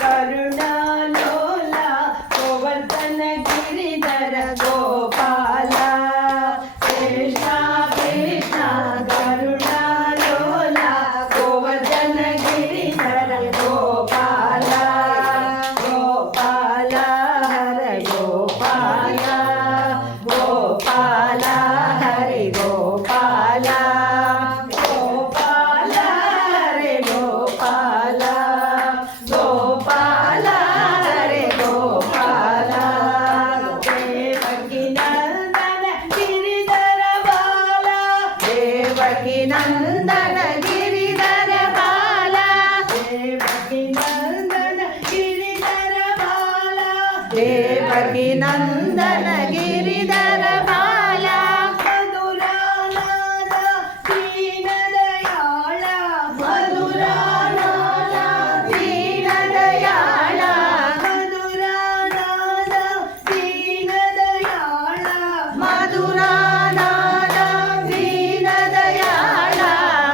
करुणालोला गोवर्धन गिरिधर गोपाल कृष्ण कृष्ण करुणालोला गोवर्धन गिरिधर गोपाल गोपाल हरे गोपाल गोपाल हरे गोपाल गोपाल हरे गोपाल गोपाल हरे गोपाल देवकी नंदन गिरिधर बाला देवकी नंदन गिरिधर बाला देवकी नंदन गिरिधर बाला देवकी नंदन गिरिधर बाला मधुरानाद दीन दयाळ मधुरानाद दीन दयाळ मधुरानाद दीन दयाळ मधुरानाद दीन दयाळ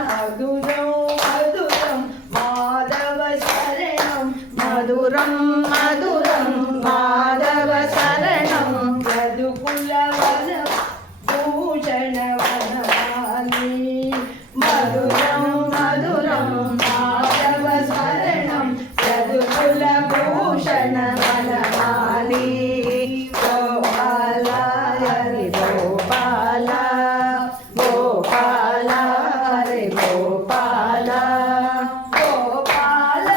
मधुरं मधुरं माधव शरणं मधुरं मधुरं माधव शरणं यदुकुलवन भूषण वनमाली मधुरं मधुरं माधव शरणं यदुकुलभूषण वनमाली गोपाल हरि गोपाल गोपाल हरे गोपाल गोपाल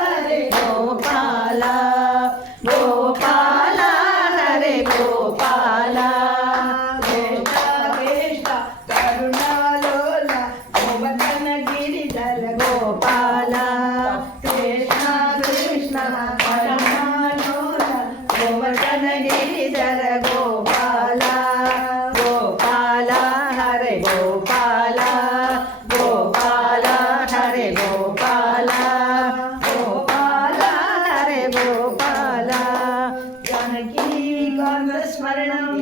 हरे गोपाल गोपाल हरे गोपाल कृष्ण कृष्ण करुणालोला गोवर्धन गिरिधर गोपाल कृष्ण कृष्ण करुणालोला गोवर्धन गिरिधर गोपाल गोपाल हरे गोपाल गोपाल हरे गोपाल गोपाल हरे गोपाल जानकी स्मरणं